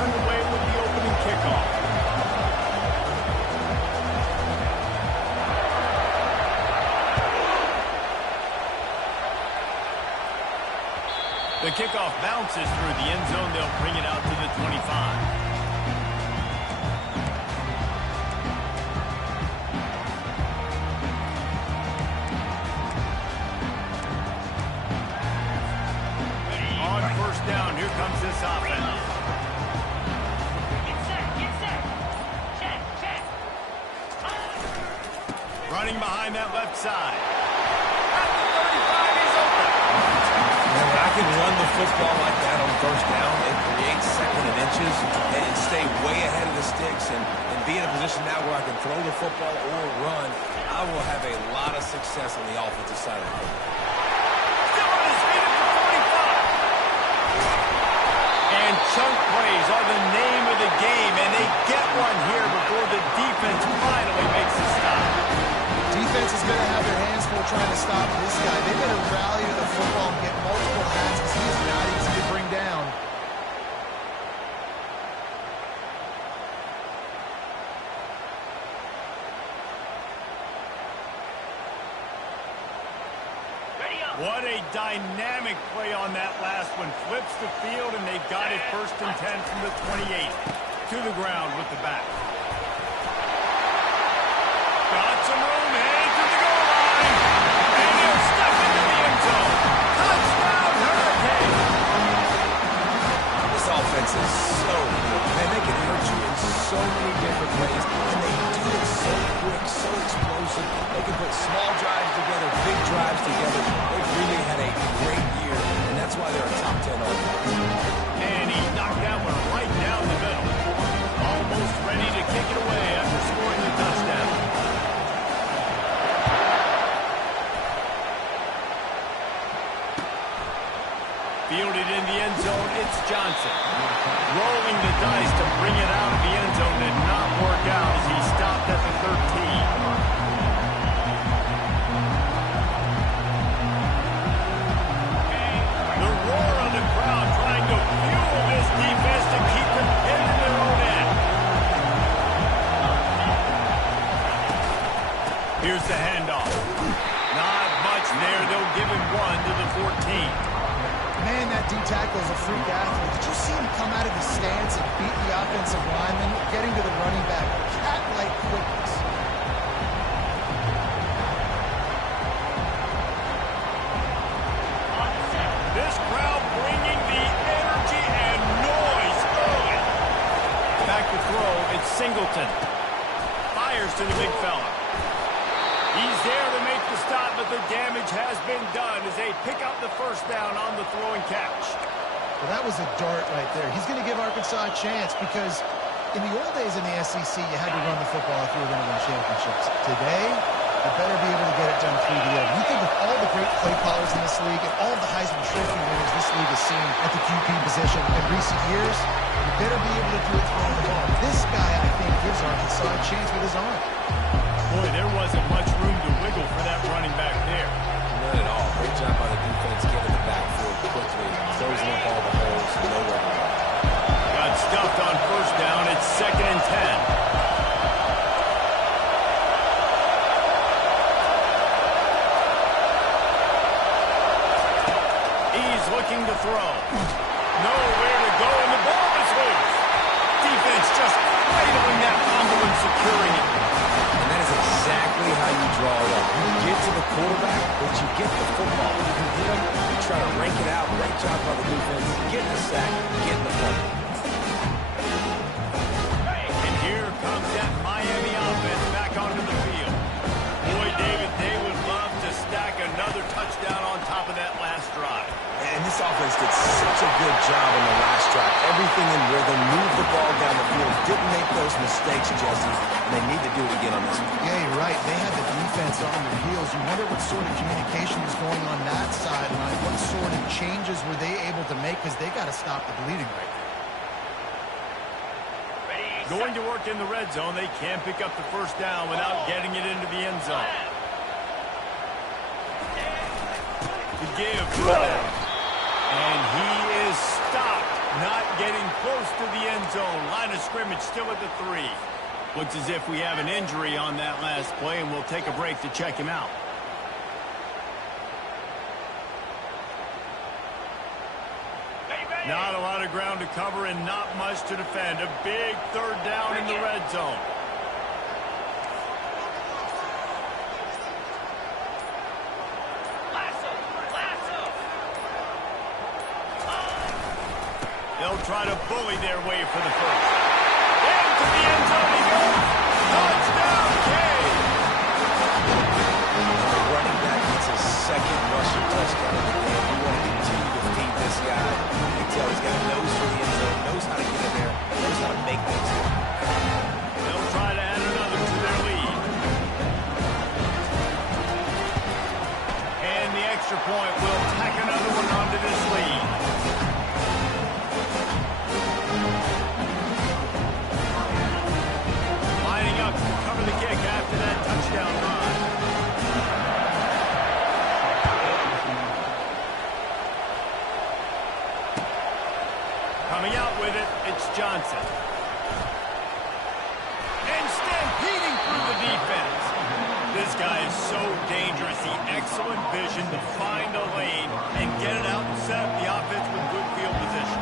underway with the opening kickoff. The kickoff bounces through the end zone. They'll bring it out to the 25. Down. Here comes this offense. Get set. Check. Running behind that left side. At the 35, he's open. And when I can run the football like that on first down, it creates second and inches and stay way ahead of the sticks and be in a position now where I can throw the football or run. I will have a lot of success on the offensive side of the football. And chunk plays are the name of the game, and they get one here before the defense finally makes a stop. Defense is going to have their hands full trying to stop this guy. They better rally to the football and get multiple hats because he is not easy to bring down. What a dynamic play on that last one. Flips the field, and they've got it 1st and 10 from the 28. To the ground with the back. Got some room, headed to the goal line. And he'll step into the end zone. Touchdown, Hurricane! This offense is so good. Man, they can hurt you in so many different ways, and they do it so quick, so explosive. They can put small drives together, big drives together. They've really had a great year, and that's why they're a top 10 offense. And he knocked that one right down the middle. Almost ready to kick it away after scoring the touchdown. Fielded in the end zone, it's Johnson. Rolling the dice to bring it out of the end zone did not work out as he stopped at the 13. Here's the handoff. Not much there. They'll give him one to the 14. Man, that D-tackle is a freak athlete. Did you see him come out of his stance and beat the offensive lineman, getting to the running back? Cat-like quickness. This crowd bringing the energy and noise early. Back to throw. It's Singleton. Fires to the big fella. He's there to make the stop, but the damage has been done as they pick up the first down on the throw and catch. Well, that was a dart right there. He's going to give Arkansas a chance because in the old days in the SEC, you had to run the football if you were going to win championships. Today, you better be able to get it done through the air. You think of all the great play callers in this league and all the Heisman Trophy winners this league has seen at the QB position in recent years, you better be able to do it throwing the ball. This guy, I think, gives Arkansas a chance with his arm. Boy, there wasn't much room to wiggle for that running back there. None at all. Great job by the defense getting the backfield quickly, closing up all the holes, nowhere to go. Got stuffed on first down. It's 2nd and 10. He's looking to throw. Nowhere to go, and the ball is loose. Defense just cradling that fumble and securing it. Exactly how you draw it up. You get to the quarterback, but you get the football. You can hit him, you try to rank it out. Great job by the defense. Get the sack, get the fumble. And here comes that Miami offense back onto the field. Boy, David, they would love to stack another touchdown on top of that last drive. And this offense did such a good job on the last drive. Everything in rhythm, moved the ball down the field, didn't make those mistakes, Jesse. And they need to do it again on this one. Yeah, you're right. They had the defense on their heels. You wonder what sort of communication was going on that sideline. What sort of changes were they able to make? Because they got to stop the bleeding right there. Going to work in the red zone. They can't pick up the first down without getting it into the end zone. To give to them. And he is stopped, not getting close to the end zone. Line of scrimmage still at the 3. Looks as if we have an injury on that last play, and we'll take a break to check him out. Not a lot of ground to cover and not much to defend. A big third down in the red zone. They'll try to bully their way for the first. Into the end zone he goes. Touchdown, Cade! The running back gets his second rushing touchdown of the game. You want to continue to feed this guy. You can tell he's got a nose for the end zone, knows how to get in there, knows how to make things happen. They'll try to add another to their lead. And the extra point will tack another one onto this lead. Cover the kick after that touchdown run. Coming out with it, it's Johnson. And stampeding through the defense. This guy is so dangerous. He excellent vision to find a lane and get it out and set up the offense with good field position.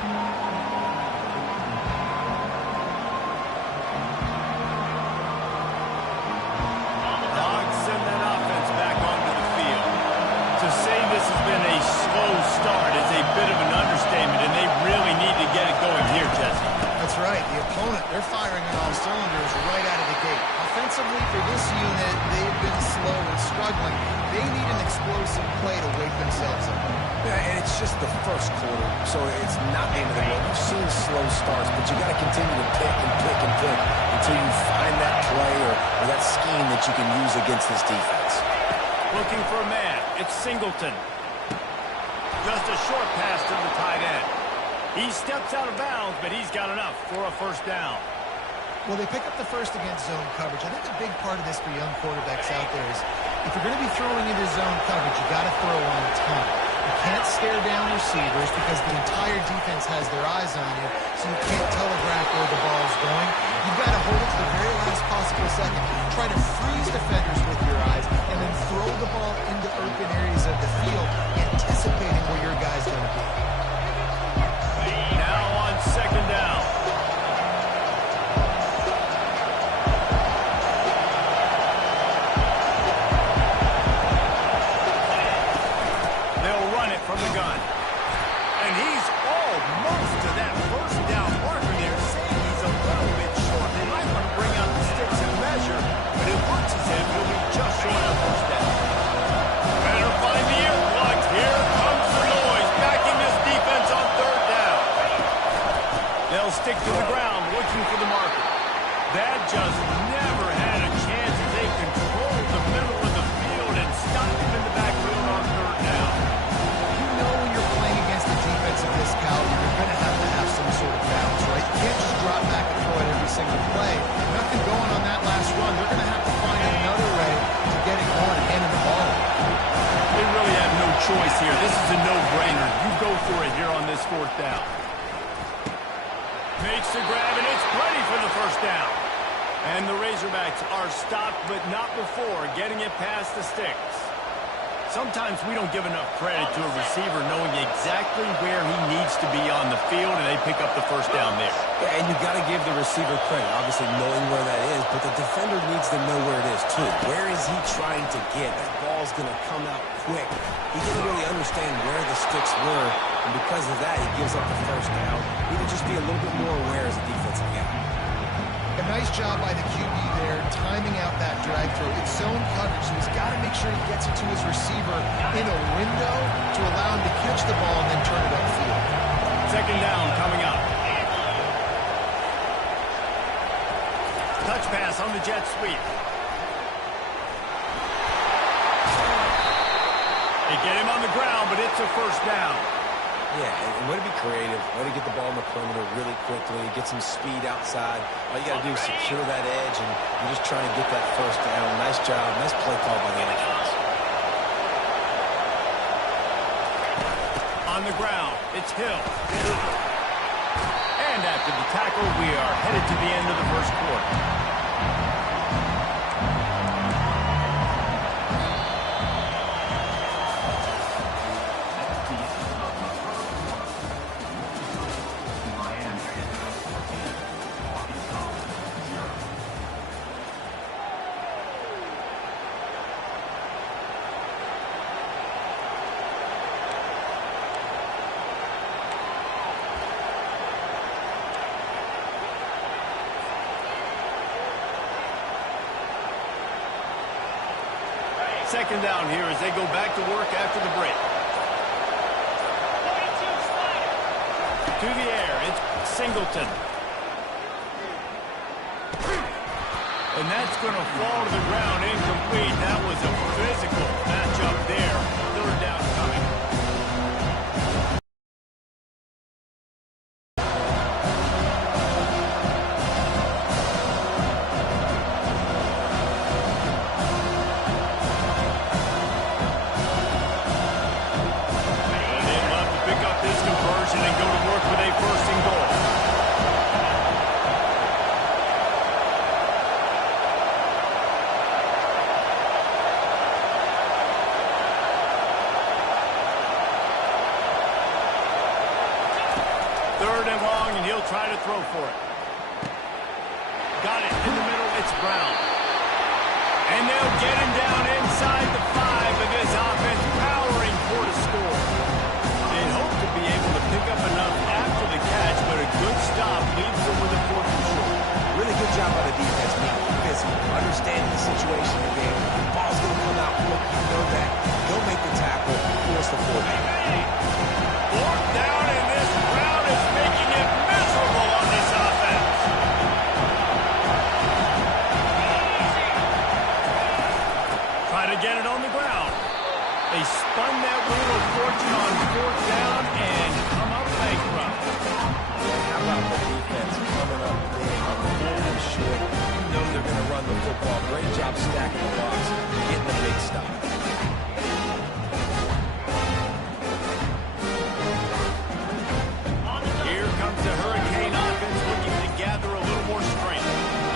Start is a bit of an understatement, and they really need to get it going here, Jesse. That's right. The opponent, they're firing on all cylinders right out of the gate. Offensively, for this unit, they've been slow and struggling. They need an explosive play to wake themselves up. Yeah, and it's just the first quarter, so it's not the end of the world. We've seen slow starts, but you got to continue to pick and pick and pick until you find that play or that scheme that you can use against this defense. Looking for a man. It's Singleton. Just a short pass to the tight end. He steps out of bounds, but he's got enough for a first down. Well, they pick up the first against zone coverage. I think a big part of this for young quarterbacks out there is if you're going to be throwing into zone coverage, you got to throw on time. You can't stare down receivers because the entire defense has their eyes on you, so you can't telegraph where the ball's going. You've got to hold it to the very last possible second. Try to freeze defenders with your eyes and then throw the ball into open areas of the field, anticipating where your guy's going to be. Now on second down. They'll run it from the gun. And he's almost to that first down marker there, saying he's a little bit short. They might want to bring out the sticks and measure, but it looks as if he'll be just short of first down. Better find the earplugs. Here comes the noise, backing this defense on third down. They'll stick to the ground, looking for the marker. That just never had a chance as they controlled the middle of the field and stopped him in the backfield on third down. You know when you're playing against a defense of this caliber, you're going to have some sort of balance, right? You can't just drop back and throw it every single play. Nothing going on that last run. They're going to have to find another way to get it going and handing the ball. They really have no choice here. This is a no-brainer. You go for it here on this fourth down. Makes the grab, and it's plenty for the first down. And the Razorbacks are stopped, but not before getting it past the sticks. Sometimes we don't give enough credit to a receiver knowing exactly where he needs to be on the field, and they pick up the first down there. Yeah, and you got to give the receiver credit, obviously knowing where that is, but the defender needs to know where it is too. Where is he trying to get? That ball's going to come out quick. He didn't really understand where the sticks were, and because of that, he gives up the first down. He need to just be a little bit more aware as a defensive guy. A nice job by the QB there, timing out that drag throw. It's zone coverage, so he's got to make sure he gets it to his receiver in a window to allow him to catch the ball and then turn it upfield. Second down coming up. Touch pass on the jet sweep. They get him on the ground, but it's a first down. Yeah, and way to be creative, way to get the ball in the perimeter really quickly, get some speed outside. All you got to do is secure that edge, and you're just trying to get that first down. Nice job, nice play call by the offense. On the ground, it's Hill. And after the tackle, we are headed to the end of the first quarter. Second down here as they go back to work after the break. 42 Slider. To the air, it's Singleton. And that's going to fall to the ground incomplete. That was a physical matchup there. Third down coming. Third and long, and he'll try to throw for it. Got it in the middle. It's Brown. And they'll get him down inside the 5 of this offense, powering for the score. They hope to be able to pick up enough after the catch, but a good stop leaves them with a 4th and short. Really good job by the defense being physical, understanding the situation in the game. The ball's going to come out quick. You know that. They'll make the tackle, force the 4th down. 4th down, and this Brown is making it miserable on this offense. Try to get it on the ground. They spun that wheel of fortune on 4th down and come up bankrupt. How about the defense coming up big on the 4th and short? You know they're going to run the football. Great job stacking the box, getting the big stop. Here comes the Hurricane offense looking to gather a little more strength.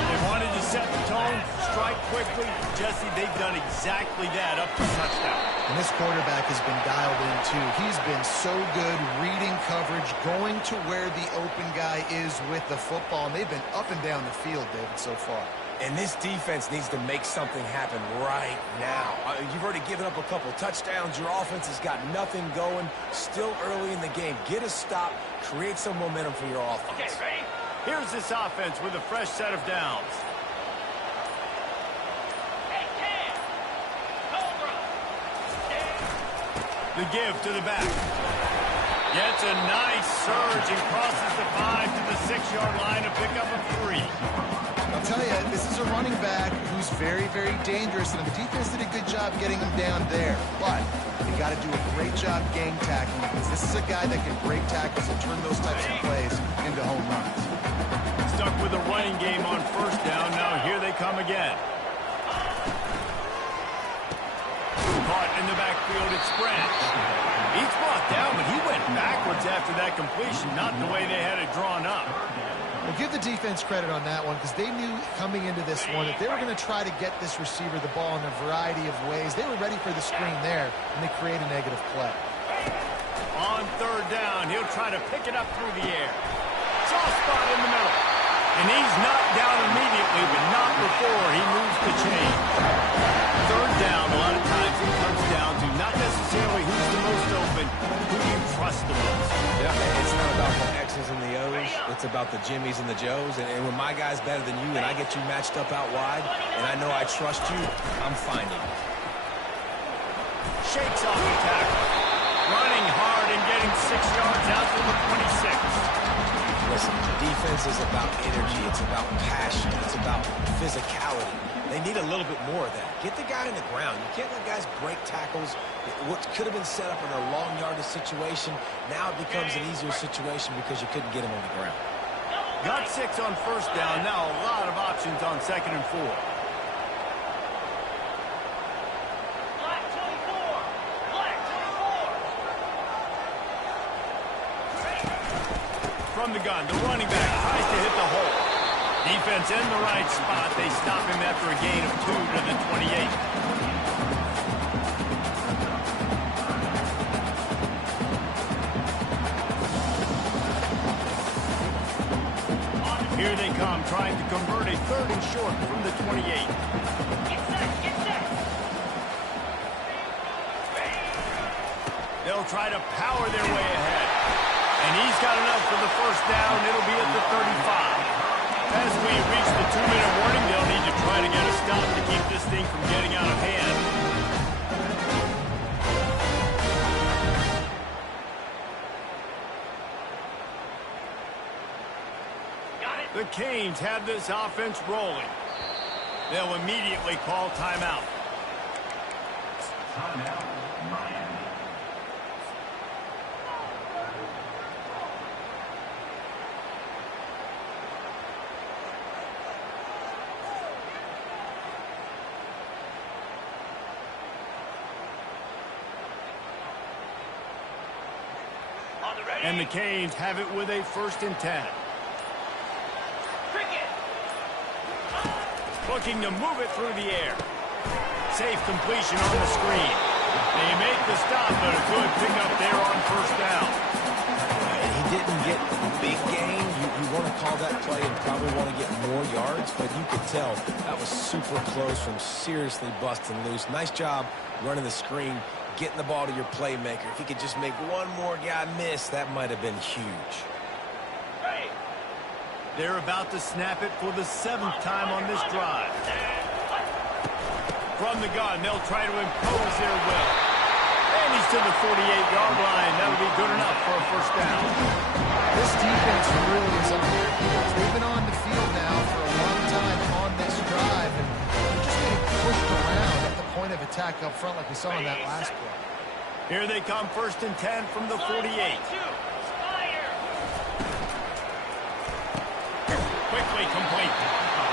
They wanted to set the tone, strike quickly. Jesse, they've done exactly that up to touchdown. And this quarterback has been dialed in, too. He's been so good reading coverage, going to where the open guy is with the football. And they've been up and down the field, David, so far. And this defense needs to make something happen right now. You've already given up a couple touchdowns. Your offense has got nothing going. Still early in the game. Get a stop. Create some momentum for your offense. Okay, ready? Here's this offense with a fresh set of downs. Hey, Cam. Cobra. The give to the back. Gets a nice surge and crosses the 5 to the 6-yard line to pick up a 3. I'll tell you, this is a running back who's very, very dangerous, and the defense did a good job getting him down there. But you got to do a great job game tackling, because this is a guy that can break tackles and turn those types of plays into home runs. Stuck with a running game on 1st down. Now here they come again. Caught in the backfield, it's Branch. He's brought down, but he went backwards after that completion, not the way they had it drawn up. Well, give the defense credit on that one, because they knew coming into this one that they were going to try to get this receiver the ball in a variety of ways. They were ready for the screen there, and they create a negative play. On 3rd down, he'll try to pick it up through the air. Soft spot in the middle. And he's knocked down immediately, but not before he moves the chain. 3rd down, a lot of times it comes down to not necessarily who's the most open, who you trust the most. Yeah, it's not about the X's and the O's. It's about the Jimmies and the Joes. And when my guy's better than you and I get you matched up out wide, and I know I trust you, I'm finding you. Shakes off the tackle. Running hard and getting 6 yards out to the 26. Listen, defense is about energy. It's about passion. It's about physicality. They need a little bit more of that. Get the guy in the ground. You can't let guys break tackles. What could have been set up in a long yardage situation, now it becomes an easier situation because you couldn't get him on the ground. Got 6 on 1st down. Now a lot of options on 2nd and 4. Black 24. Black 24. From the gun, the running back tries to hit the hole. Defense in the right spot. They stop him after a gain of 2 to the 28. Here they come, trying to convert a 3rd and short from the 28. Get set, get set. They'll try to power their way ahead. And he's got enough for the first down. It'll be at the 35. As we reach the 2-minute warning, they'll need to try to get a stop to keep this thing from getting out of hand. The Canes have this offense rolling. They'll immediately call timeout. Timeout, Miami. On the ready. And the Canes have it with a 1st and 10. Cricket. Looking to move it through the air. Safe completion on the screen. They make the stop, but a good pickup there on 1st down. He didn't get a big gain. You want to call that play and probably want to get more yards, but you could tell that was super close from seriously busting loose. Nice job running the screen, getting the ball to your playmaker. If he could just make one more guy miss, that might have been huge. Ready. They're about to snap it for the 7th time on this drive. From the gun, they'll try to impose their will. And he's to the 48-yard line. That'll be good enough for a 1st down. This defense really is on their heels. They've been on the field now for a long time on this drive, and they're just getting pushed around at the point of attack up front like we saw in that last play. Here they come, 1st and 10 from the 48. Fire. Quickly complete.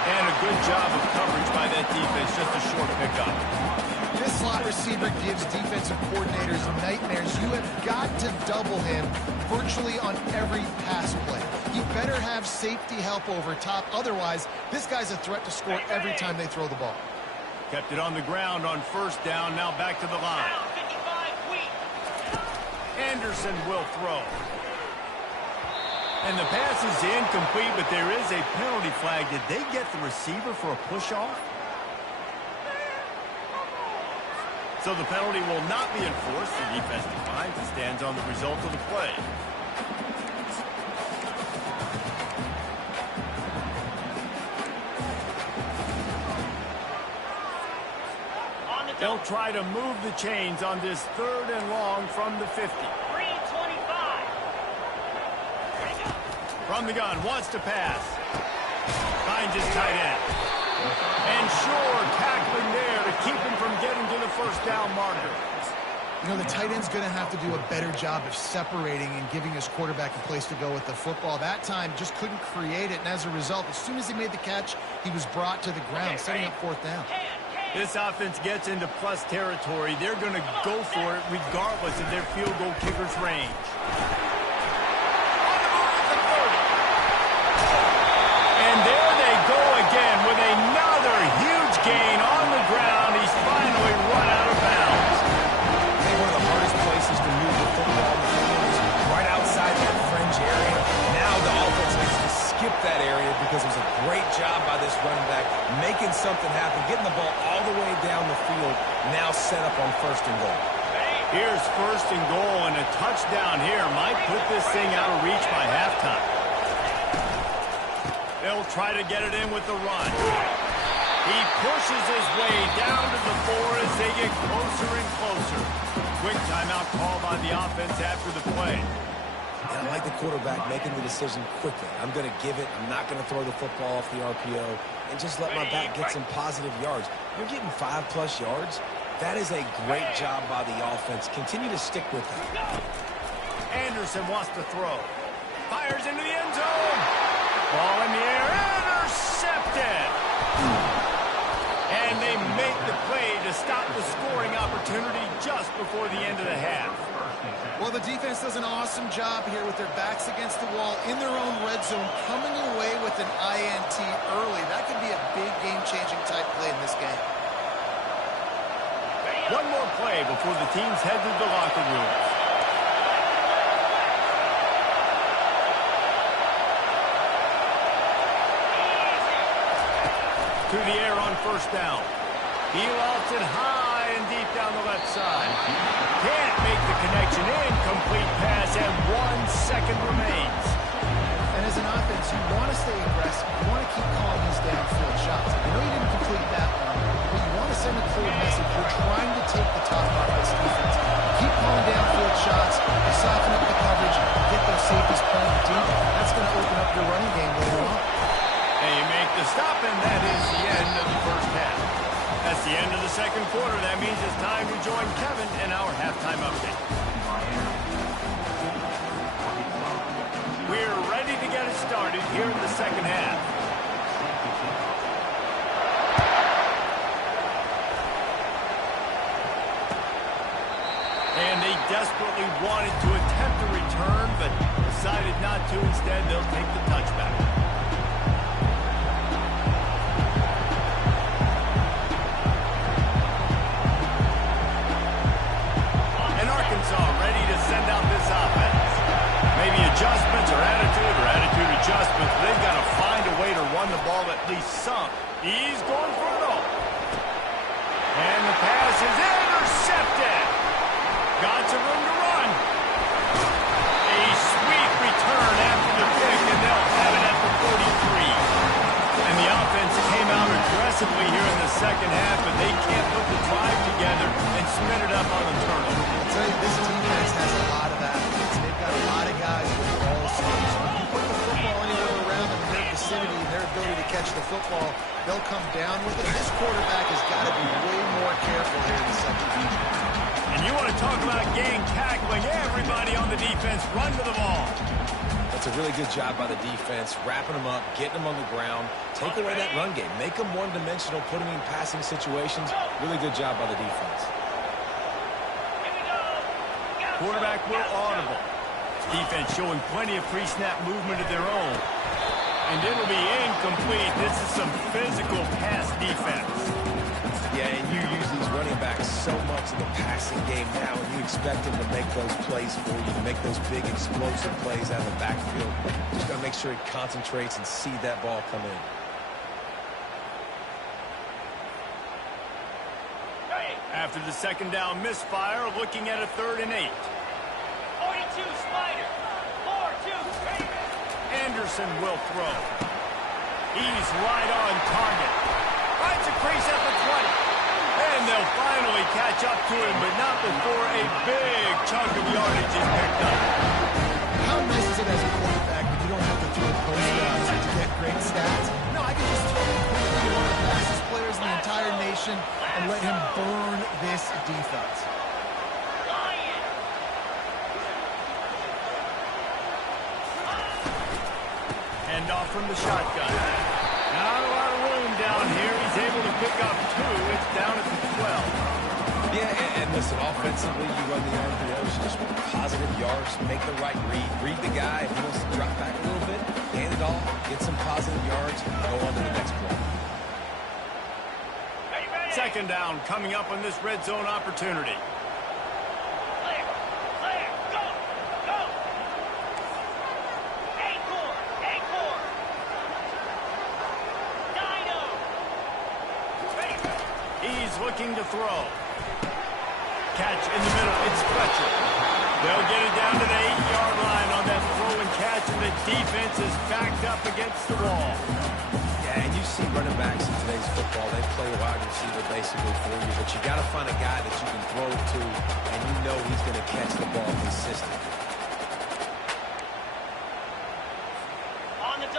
And a good job of coverage by that defense. Just a short pickup. This slot receiver gives defensive coordinators nightmares. You have got to double him virtually on every pass play. He better have safety help over top. Otherwise, this guy's a threat to score every time they throw the ball. Kept it on the ground on 1st down. Now back to the line. Down 55 weak. Anderson will throw. And the pass is incomplete, but there is a penalty flag. Did they get the receiver for a push-off? So the penalty will not be enforced. The defense declines and stands on the result of the play. They'll try to move the chains on this 3rd and long from the 50. 325. From the gun, wants to pass. Finds his tight end. And sure, tackling there to keep him from getting to the 1st down marker. You know, the tight end's going to have to do a better job of separating and giving his quarterback a place to go with the football. That time just couldn't create it, and as a result, as soon as he made the catch, he was brought to the ground, setting up 4th down. This offense gets into plus territory. They're going to go for it regardless of their field goal kicker's range. And there they go again with another huge gain on the ground. He's finally run out of bounds. I think one of the hardest places to move the football is right outside that fringe area. Now the offense needs to skip that area because it was a great job by this running back making something happen, getting the ball all the way down the field, now set up on 1st and goal. Here's 1st and goal, and a touchdown here might put this thing out of reach by halftime. They'll try to get it in with the run. He pushes his way down to the 4 as they get closer and closer. Quick timeout called on the offense after the play. And I like the quarterback making the decision quickly. I'm going to give it. I'm not going to throw the football off the RPO and just let my back get some positive yards. You're getting 5+ yards. That is a great job by the offense. Continue to stick with it. Anderson wants to throw. Fires into the end zone. Ball in the air. Intercepted. And they make the play to stop the scoring opportunity just before the end of the half. Well, the defense does an awesome job here with their backs against the wall in their own red zone, coming away with an INT early. That could be a big game-changing type play in this game. One more play before the teams head to the locker rooms. Through the air on first down. He lofts it high and deep down the left side. Can't make the connection. Incomplete pass, and 1 second remains. And as an offense, you want to stay aggressive. You want to keep calling these downfield shots. I know you didn't complete that one, but you want to send a clear message. You're trying to take the top off this defense. Keep calling downfield shots. You soften up the coverage. Get those safeties playing deep. That's going to open up your running game later on. And you make the stop, and that is the end of the first half. That's the end of the second quarter. That means it's time to join Kevin in our halftime update. We're ready to get it started here in the second half. And they desperately wanted to attempt a return, but decided not to. Instead, they'll take the touchback. Ready to send out this offense. Maybe adjustments or attitude adjustments. They've got to find a way to run the ball at least some. He's going for it all. And the pass is intercepted. Got some room to run. A sweet return after the pick, and they'll have it at the 43. And the offense came out aggressively here in the second half, but they can't put the drive together and spin it up on a turnover. I'll tell you, this defense has a lot of athletes. They've got a lot of guys with all sorts. When you put the football anywhere around them in their vicinity, their ability to catch the football, they'll come down with it. This quarterback has got to be way more careful here in the second half. And you want to talk about gang tackling. Everybody on the defense run to the ball. That's a really good job by the defense, wrapping them up, getting them on the ground, take away that run game, make them one-dimensional, put them in passing situations. Really good job by the defense. Quarterback will audible. Defense showing plenty of pre-snap movement of their own. And it'll be incomplete. This is some physical pass defense. Yeah, and you use these running backs so much in the passing game now, and you expect them to make those plays for you, to make those big explosive plays out of the backfield. Just got to make sure he concentrates and see that ball come in. After the second down misfire, looking at a 3rd and 8. 42 Spider. 4-2 Raven. Anderson will throw. He's right on target. Finds a crease at the 20. And they'll finally catch up to him, but not before a big chunk of yardage is picked up. How nice is it as a quarterback when you don't have to throw post routes to get great stats? No, I can just throw it quickly to one of the fastest players in the entire nation and let him burn this defense. Hand off from the shotgun. Not a lot of room down here. He's able to pick up 2. It's down at the 12. Yeah, and listen, offensively, you run the RPOs, just positive yards, make the right read the guy. If he wants to drop back a little bit, hand it off, get some positive yards, go on to the next play. Second down coming up on this red zone opportunity. Clear. Clear. Go. Go. Acorn. Acorn. Dino. Ready. He's looking to throw. Catch in the middle. It's Fletcher. They'll get it down to the 8-yard line on that throw and catch, and the defense is backed up against the wall. Yeah, and you see running backs in today's football, they play wide receiver basically for you, but you got to find a guy that you can throw to, and you know he's going to catch the ball consistently.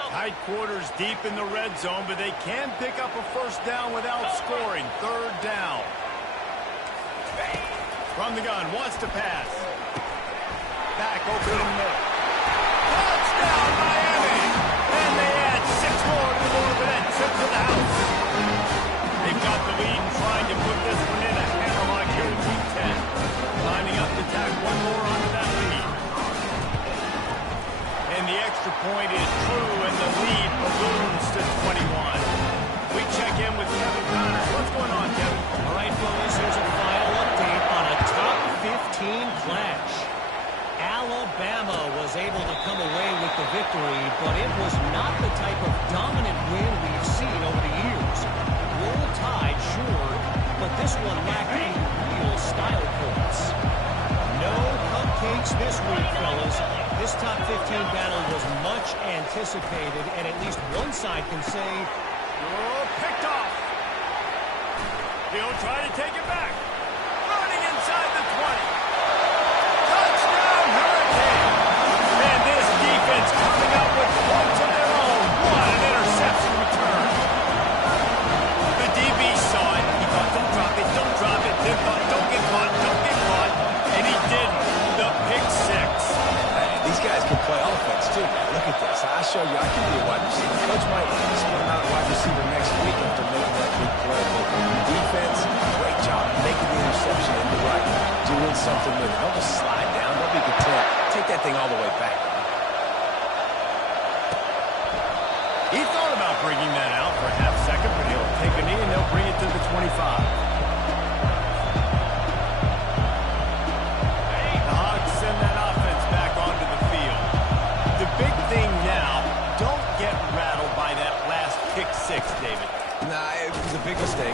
Tight quarters deep in the red zone, but they can pick up a first down without scoring. 3rd down. From the gun, wants to pass. Back open in the middle. Touchdown, Miami! And they add 6 more to the board, but that trip to the house. They've got the lead and trying to put this one in a hammerlock here in Team 10. Lining up to tack one more on And the extra point is true, and the lead balloons to 21. We check in with Kevin Connors. What's going on, Kevin? All right, fellas, here's a final update on a top 15 clash. Alabama was able to come away with the victory, but it was not the type of dominant win we've seen over the years. Roll Tide, sure, but this one lacked any real style points. No cupcakes this week, fellas. This top 15 battle was much anticipated, and at least one side can say, oh, picked off. He'll try to take it back. Running inside the 20. Touchdown, Hurricane. And this defense coming up with points of their own. What an interception return. The DB saw it. He thought, don't drop it, don't drop it. Then thought, don't get caught, don't get caught. And he didn't. The pick six. These guys can play offense, too. Look at this. I show you, I can be a wide receiver. Coach might split him out wide receiver next week after making that big play. But defense, great job making the interception in the right, doing something with it. Don't just slide down. Don't be content. Take that thing all the way back. He thought about bringing that out for a half second, but he'll take a knee and they'll bring it to the 25. The Hogs send that offense back onto the field. The big thing now, don't get rattled by that last pick six, David. Nah, it was a big mistake.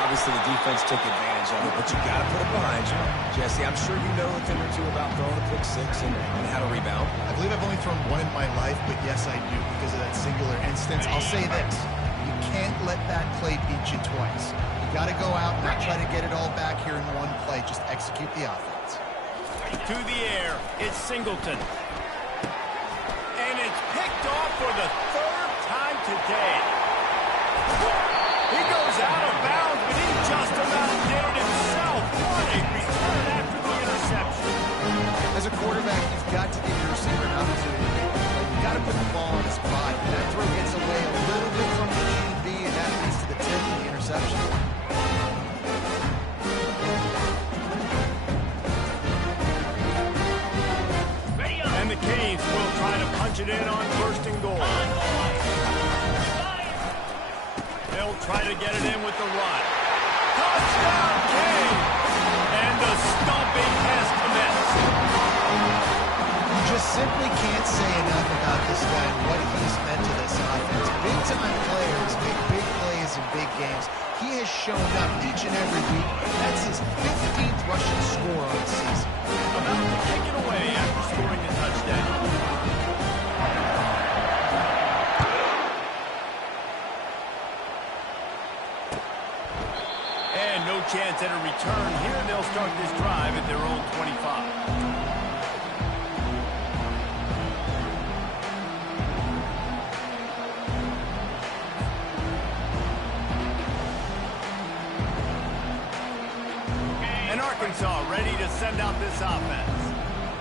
Obviously, the defense took advantage of it, but you got to put it behind you. Jesse, I'm sure you know a thing or two about throwing a pick six and how to rebound. I believe I've only thrown one in my life, but yes, I do because of that singular instance. I'll say this. You can't let that play beat you twice. You got to go out and not try to get it all back here in one play. Just execute the offense. To the air, it's Singleton. And it's picked off for the third time today. He goes out of bounds, but he just about did it himself. What a return after the interception. As a quarterback, you've got to give your receiver an opportunity to make a play. You've got to put the ball on his body. That throw gets away a little bit from the QB, and that leads to the tip and the interception. And the Canes will try to punch it in on first and goal. They'll try to get it in with the run. Touchdown, Canes! And the stomping has commenced. You just simply can't say enough about this guy and what he's meant to this offense. Big-time players make big plays in big games. He has shown up each and every week. That's his 15th rushing score on the season. About to kick it away after scoring the touchdown. And no chance at a return here. They'll start this drive at their own 25. And Arkansas ready to send out this offense.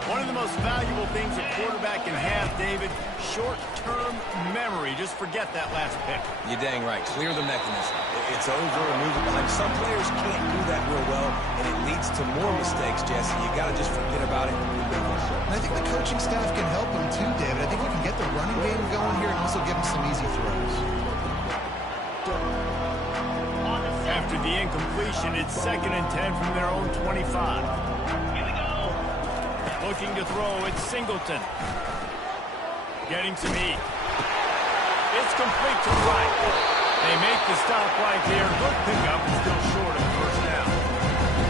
One of the most valuable things a quarterback can have, David, short-term memory. Just forget that last pick. You're dang right. Clear the mechanism. It's over and move it behind. Some players can't do that real well, and it leads to more mistakes, Jesse. You got to just forget about it and move on. And I think the coaching staff can help him too, David. I think we can get the running game going here and also give him some easy throws. After the incompletion, it's 2nd and 10 from their own 25. Here we go. Looking to throw, it's Singleton. Getting some heat. It's complete to the right. They make the stop right there. Good pickup, but still short of the first down.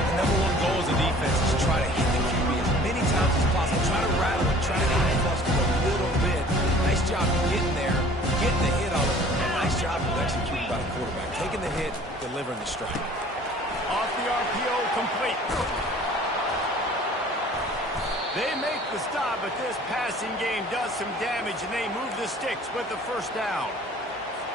The number one goal as a defense is try to hit the QB as many times as possible. Try to rattle it, try to get him flustered a little bit. Nice job getting there, getting the hit on him. And nice job of executing by the quarterback. Taking the hit, delivering the strike. Off the RPO, complete. They make the stop, but this passing game does some damage, and they move the sticks with the first down.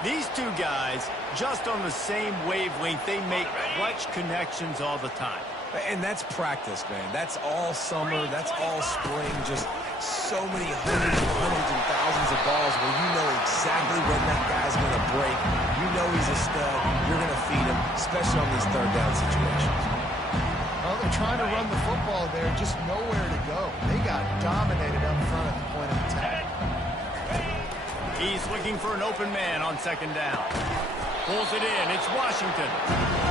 These two guys, just on the same wavelength, they make clutch connections all the time. And that's practice, man. That's all summer. That's all spring. Just so many hundreds and thousands of balls where you know exactly when that guy's going to break. You know he's a stud. You're going to feed him, especially on these third down situations. Well, they're trying to run the football there, just nowhere to go. They got dominated up front at the point of attack. He's looking for an open man on second down. Pulls it in. It's Washington.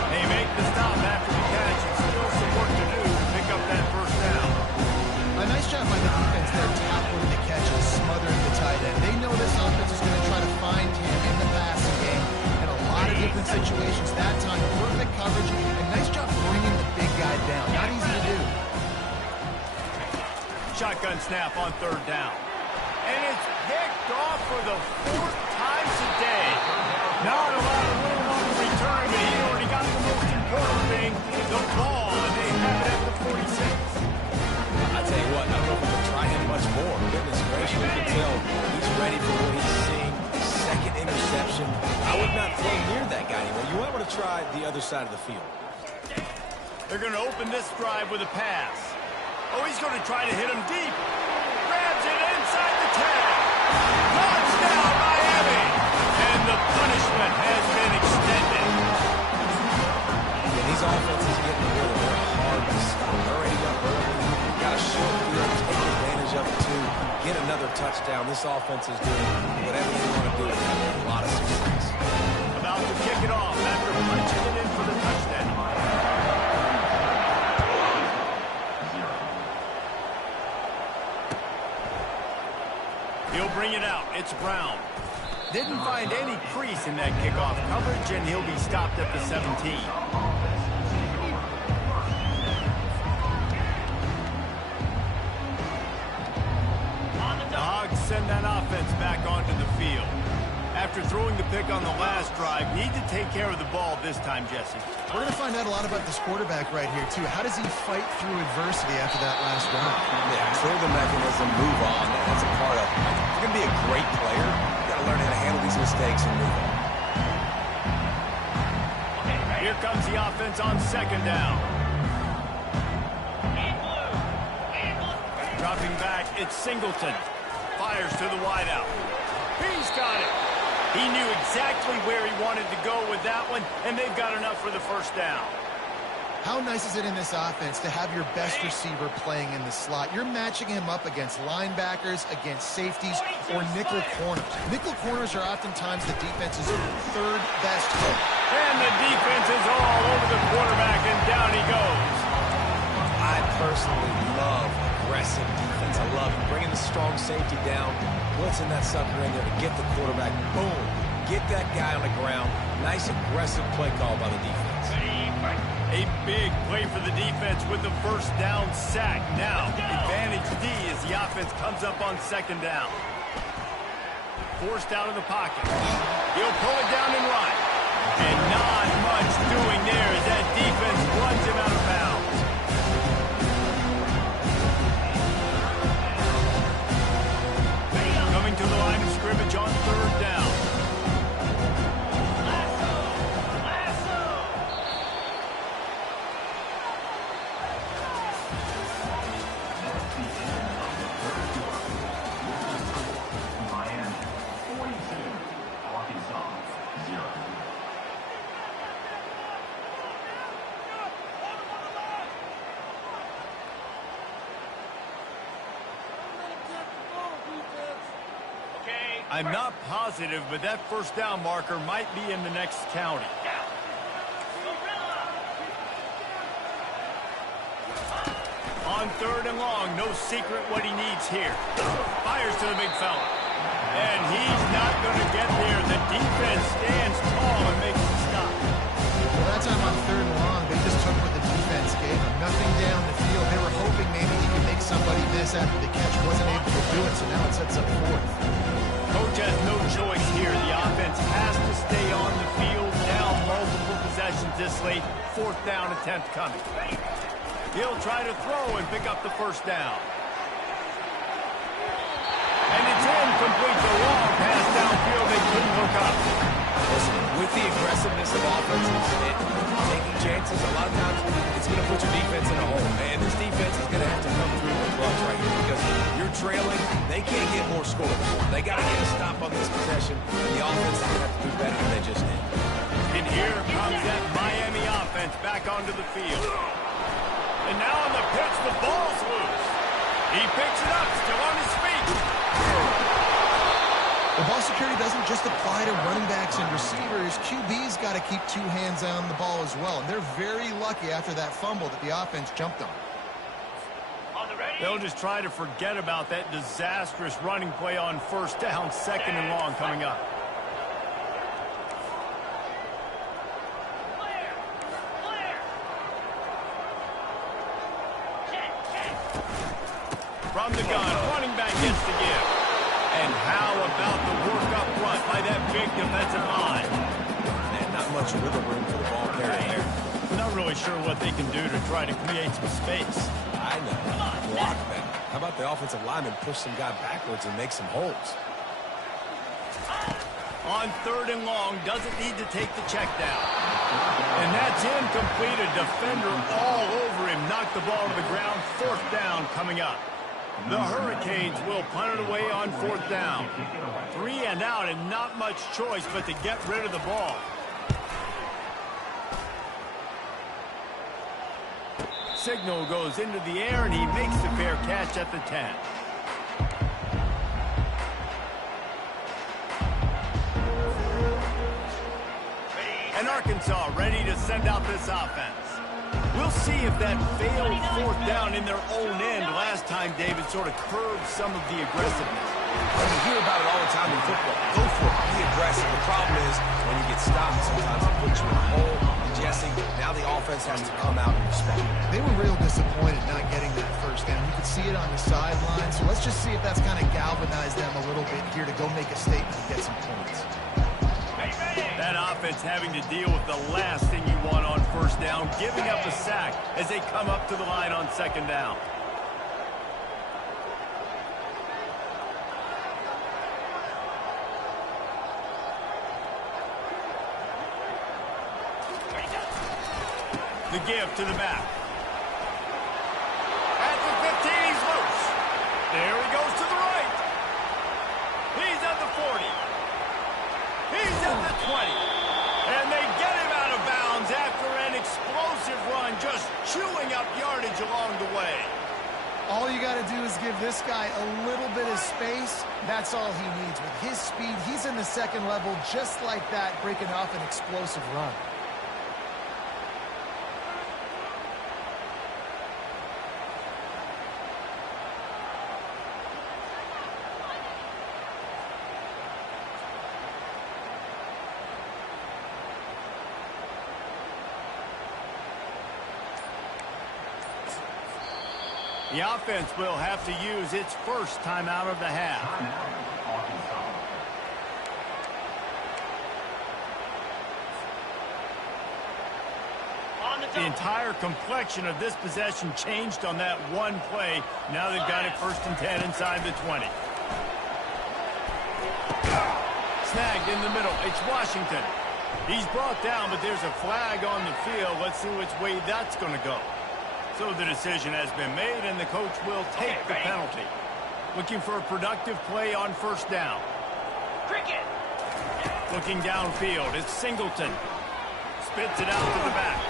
They make the stop after the catch. And still some work to do to pick up that first down. A nice job by the defense there, tackling the catch and smothering the tight end. They know this offense is going to try to find him in the passing game in a lot of different situations. That time, perfect coverage, and nice job bringing the big guy down. Not easy to do. Shotgun snap on third down. And it's picked off for the fourth time today. Not a lot of room on the return, but he already got the most important thing, the ball, and they have it at the 46. I tell you what, I don't know if we can try him much more. Goodness gracious, you can tell he's ready for what he's seeing. Second interception. I would not throw near that guy anymore. You want to try the other side of the field. They're going to open this drive with a pass. Oh, he's going to try to hit him deep. Grabs it inside the 10. Touchdown, Miami. And the punishment has been extended. And these offenses getting rid of their hard to stop. Already up early. Got a short field, take advantage of it too. Get another touchdown. This offense is doing whatever they want to do and having a lot of success. About to kick it off after punching it in for the touchdown. He'll bring it out. It's Brown. Didn't find any crease in that kickoff coverage, and he'll be stopped at the 17. The Hogs send that offense back onto the field. After throwing the pick on the last drive, need to take care of the ball this time, Jesse. We're going to find out a lot about this quarterback right here, too. How does he fight through adversity after that last drive? Yeah, clear the mechanism, move on. That's a part of it. If you're going to be a great player, you got to learn how to handle these mistakes and move on. Here comes the offense on second down. Dropping back, it's Singleton. Fires to the wideout. He's got it. He knew exactly where he wanted to go with that one, and they've got enough for the first down. How nice is it in this offense to have your best receiver playing in the slot? You're matching him up against linebackers, against safeties, or nickel corners. Nickel corners are oftentimes the defense's third best hook. And the defense is all over the quarterback, and down he goes. I personally love aggressive defense. I love bringing the strong safety down, blitzing that sucker in there to get the quarterback. Boom. Get that guy on the ground. Nice aggressive play call by the defense. A big play for the defense with the first down sack. Now, advantage D as the offense comes up on second down. Forced out of the pocket. He'll pull it down and run. And not much doing there as that defense runs him out of bounds. Coming to the line of scrimmage on third down. I'm not positive, but that first down marker might be in the next county. On third and long, no secret what he needs here. Fires to the big fella. And he's not going to get there. The defense stands tall and makes the stop. Well, that time on third and long, they just took what the defense gave them. Nothing down the field. They were hoping maybe he could make somebody miss after the catch. Wasn't able to do it, so now it sets up fourth. Coach has no choice here. The offense has to stay on the field. Now multiple possessions this late. Fourth down attempt coming. He'll try to throw and pick up the first down. And it's incomplete. The long pass downfield. They couldn't hook up. Listen, with the aggressiveness of offenses and taking chances, a lot of times it's going to put your defense in a hole. And this defense is going to have to come through the clutch right here because you're trailing. They can't get more scores. They got to get a stop on this possession, and the offense is going to have to do better than they just did. And here comes that Miami offense back onto the field. And now on the pitch, the ball's loose. He picks it up, still on his feet. The ball's security doesn't just apply to running backs and receivers. QB's got to keep two hands on the ball as well. And they're very lucky after that fumble that the offense jumped on. They'll just try to forget about that disastrous running play on first down, second and long coming up. From the gun, running back gets the give. And how about the work up front by that big defensive line? Man, not much wiggle room for the ball carrier here. I'm not really sure what they can do to try to create some space. I know. Block better. How about the offensive lineman push some guy backwards and make some holes? On third and long, doesn't need to take the check down. And that's incomplete. A defender all over him. Knocked the ball to the ground. Fourth down coming up. The Hurricanes will punt it away on fourth down. 3 and out and not much choice but to get rid of the ball. Signal goes into the air and he makes the fair catch at the 10. And Arkansas ready to send out this offense. We'll see if that failed fourth down in their own end last time, David, sort of curbed some of the aggressiveness. Well, you hear about it all the time in football. Go for it. Be aggressive. The problem is when you get stopped, sometimes it puts you in a hole. Jesse, now the offense has to come out and respond. They were real disappointed not getting that first down. You could see it on the sideline. So let's just see if that's kind of galvanized them a little bit here to go make a statement and get some points. That offense having to deal with the last thing you want on first down, giving up a sack as they come up to the line on second down. The give to the back. At the 15, he's loose. There he goes to the right. He's at the 40. He's at the 20. And they get him out of bounds after an explosive run, just chewing up yardage along the way. All you got to do is give this guy a little bit of space. That's all he needs. With his speed, he's in the second level just like that, breaking off an explosive run. The offense will have to use its first timeout of the half. The entire complexion of this possession changed on that one play. Now they've got it first and 10 inside the 20. Snagged in the middle. It's Washington. He's brought down, but there's a flag on the field. Let's see which way that's going to go. So the decision has been made, and the coach will take the penalty. Looking for a productive play on first down. Cricket. Looking downfield, it's Singleton. Spits it out to the back.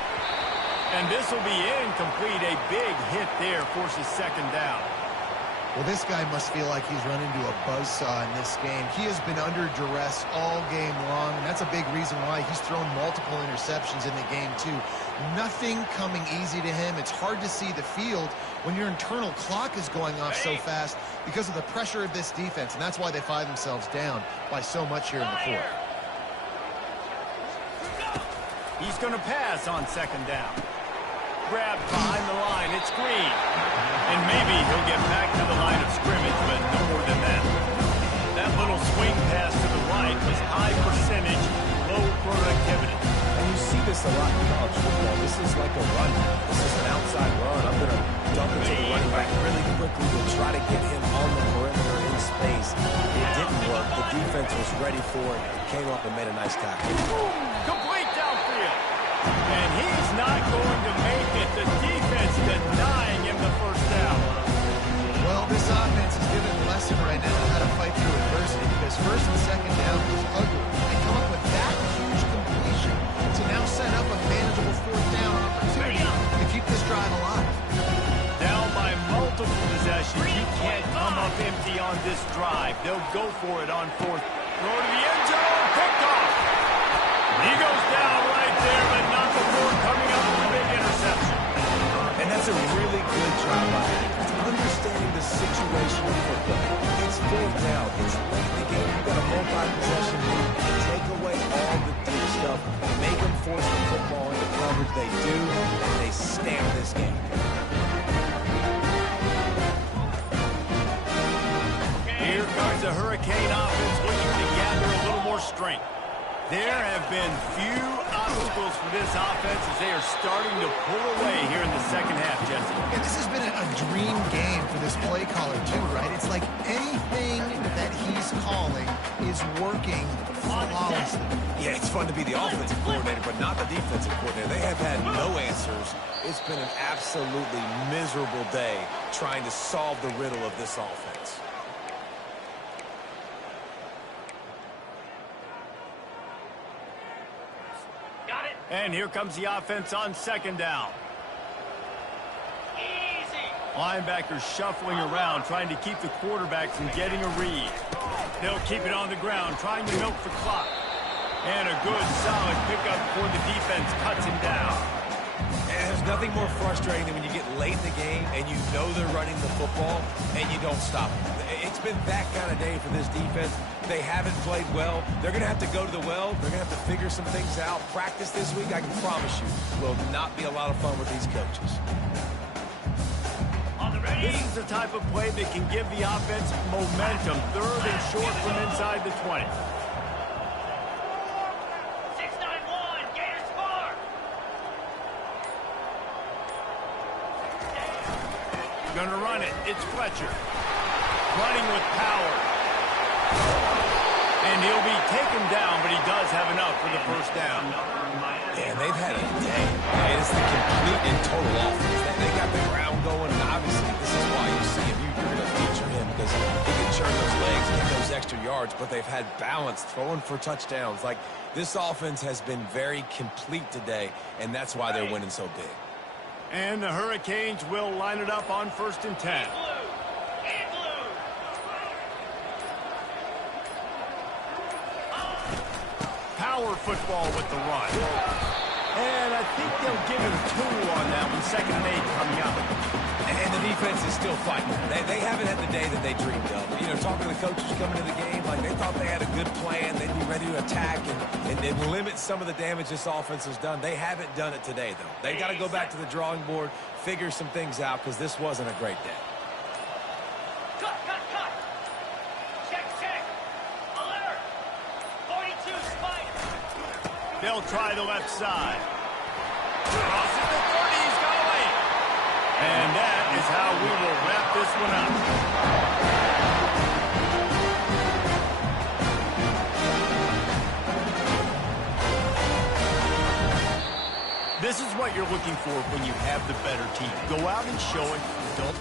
And this will be incomplete. A big hit there forces second down. Well, this guy must feel like he's run into a buzzsaw in this game. He has been under duress all game long, and that's a big reason why he's thrown multiple interceptions in the game, too. Nothing coming easy to him. It's hard to see the field when your internal clock is going off so fast because of the pressure of this defense, and that's why they find themselves down by so much here in the fourth. He's going to pass on second down. Grabbed behind the line. It's Green. And maybe he'll get back to the line of scrimmage, but no more than that. That little swing pass to the right was high percentage, low productivity. And you see this a lot in college football. This is like a run. This is an outside run. I'm going to dump it to the running back really quickly to try to get him on the perimeter in space. It didn't work. The defense was ready for it. Came up and made a nice tackle. Complete downfield. And he's not going to make it. The defense denying him the first down. Well, this offense is giving a lesson right now on how to fight through adversity, because first and second down was ugly. They come up with that huge completion to now set up a manageable fourth down opportunity to keep this drive alive. Down by multiple possessions. You can't come up empty on this drive. They'll go for it on fourth. Throw to the end zone. Picked off. He goes down right there, but not before coming up with a big interception. And that's a really good job by him. It's understanding the situation of football. It's fourth down. It's late in the game. You've got a multi-possession lead. Take away all the deep stuff. Make them force the football into coverage. They do, and they stamp this game. Here comes the Hurricane offense looking to gather a little more strength. There have been few obstacles for this offense as they are starting to pull away here in the second half, Jesse. Yeah, this has been a dream game for this play caller, too, right? It's like anything that he's calling is working flawlessly. Yeah, it's fun to be the offensive coordinator, but not the defensive coordinator. They have had no answers. It's been an absolutely miserable day trying to solve the riddle of this offense. And here comes the offense on second down. Easy. Linebackers shuffling around, trying to keep the quarterback from getting a read. They'll keep it on the ground, trying to milk the clock. And a good, solid pickup before the defense cuts him down. And there's nothing more frustrating than when you get late in the game and you know they're running the football and you don't stop them. It's been that kind of day for this defense. They haven't played well. They're going to have to go to the well. They're going to have to figure some things out. Practice this week, I can promise you, will not be a lot of fun with these coaches. On the ready. This is the type of play that can give the offense momentum. Third and short from inside the 20. 6-9-1. Gators score. Gonna run it. It's Fletcher. Running with power. And he'll be taken down, but he does have enough for the first down. Yeah, they've had a day. It's the complete and total offense. They got the ground going, and obviously this is why you see him. You're going to feature him because he can churn those legs and get those extra yards, but they've had balance, throwing for touchdowns. Like, this offense has been very complete today, and that's why they're winning so big. And the Hurricanes will line it up on 1st and 10. Power football with the run. And I think they'll give him 2 on that one. 2nd and 8 coming up. And the defense is still fighting. They haven't had the day that they dreamed of. You know, talking to the coaches coming to the game, like they thought they had a good plan. They'd be ready to attack and limit some of the damage this offense has done. They haven't done it today, though. They got to go back to the drawing board, figure some things out, because this wasn't a great day. Cut. Check. Alert. 42 Spider. They'll try the left side. Crosses the 30. He's going. And that is how we will wrap this one up. This is what you're looking for when you have the better team. Go out and show it. Don't